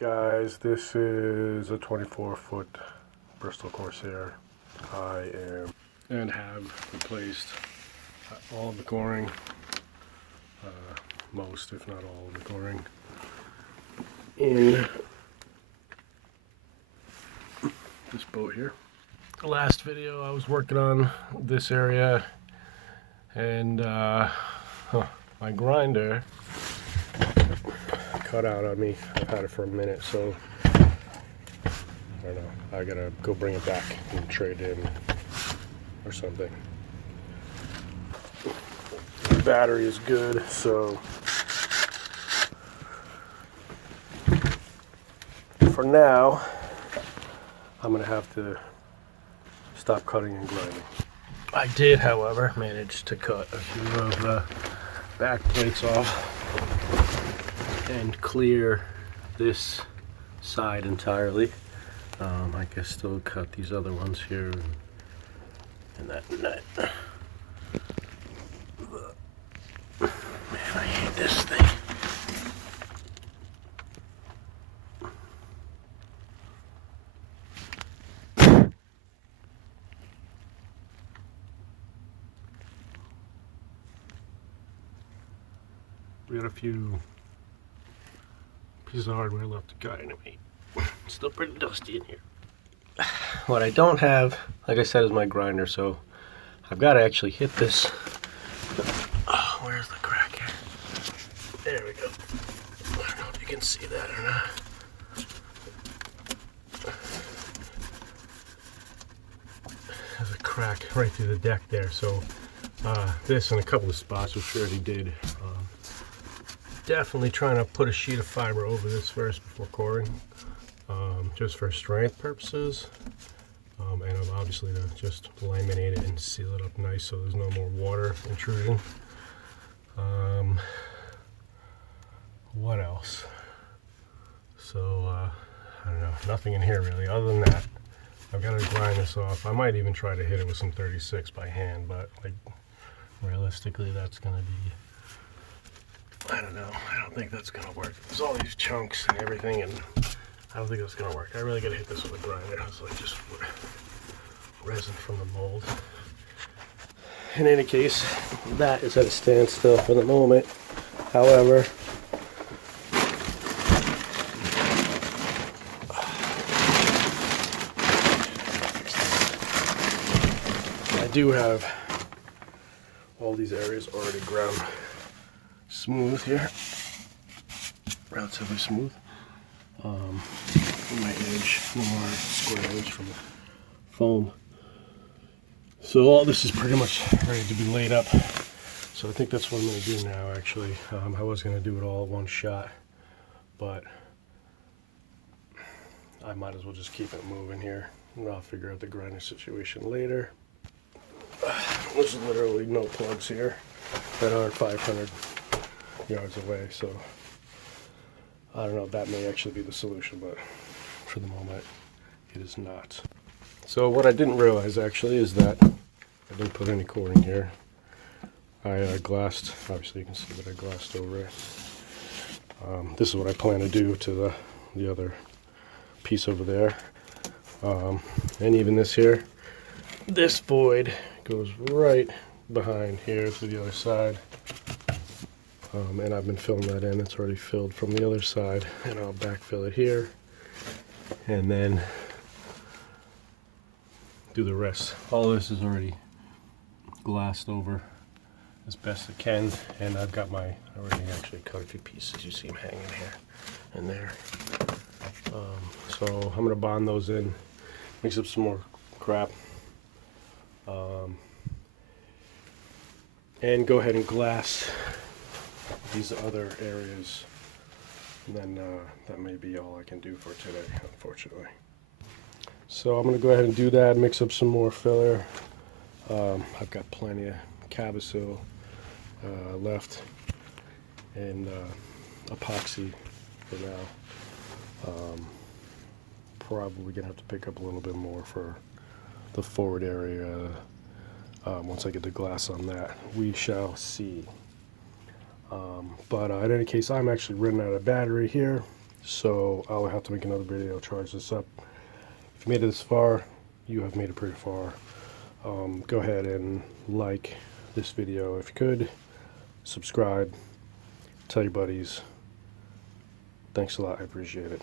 Guys, this is a 24-foot Bristol Corsair. I am and have replaced all of the coring, most if not all of the coring, in this boat here. The last video I was working on this area, and my grinder cut out on me. I've had it for a minute, so I don't know. I gotta go bring it back and trade it in or something. The battery is good, so for now I'm gonna have to stop cutting and grinding. I did, however, manage to cut a few of the back plates off and clear this side entirely. I can still cut these other ones here and that nut. Man, I hate this thing. We got a few pieces of hardware left to cut anyway. Still pretty dusty in here. What I don't have, like I said, is my grinder, so I've got to actually hit this. Oh, where's the crack here? There we go. I don't know if you can see that or not. There's a crack right through the deck there, so this and a couple of spots, which we already did. Definitely trying to put a sheet of fiber over this first before coring, just for strength purposes, and obviously to just laminate it and seal it up nice so there's no more water intrusion. What else? So I don't know, nothing in here really other than that. I've got to grind this off. I might even try to hit it with some 36 by hand, but like realistically that's going to be, I don't know. I don't think that's gonna work. There's all these chunks and everything, and I don't think that's gonna work. I really gotta hit this with a grinder. It's like just resin from the mold. In any case, that is at a standstill for the moment. However, I do have all these areas already ground smooth here, relatively smooth. My edge, more square edge from the foam. So all this is pretty much ready to be laid up. So I think that's what I'm going to do now. Actually, I was going to do it all at one shot, but I might as well just keep it moving here, and I'll figure out the grinding situation later. There's literally no plugs here that aren't 500 yards away, so I don't know, that may actually be the solution, but for the moment it is not. So what I didn't realize actually is that I didn't put any coring here. I glassed, obviously you can see that I glassed over it. This is what I plan to do to the other piece over there, and even this here, this void goes right behind here to the other side. And I've been filling that in. It's already filled from the other side, and I'll backfill it here and then do the rest. All this is already glassed over as best I can, and I've got I already actually cut a few pieces. You see them hanging here and there. So I'm going to bond those in, mix up some more crap, and go ahead and glass these other areas, and then that may be all I can do for today, unfortunately. So I'm going to go ahead and do that, mix up some more filler. I've got plenty of Cabosil left, and epoxy for now. Probably going to have to pick up a little bit more for the forward area once I get the glass on that. We shall see. But in any case, I'm actually running out of battery here. So I'll have to make another video, charge this up. If you made it this far, you have made it pretty far. Go ahead and like this video if you could. Subscribe. Tell your buddies. Thanks a lot. I appreciate it.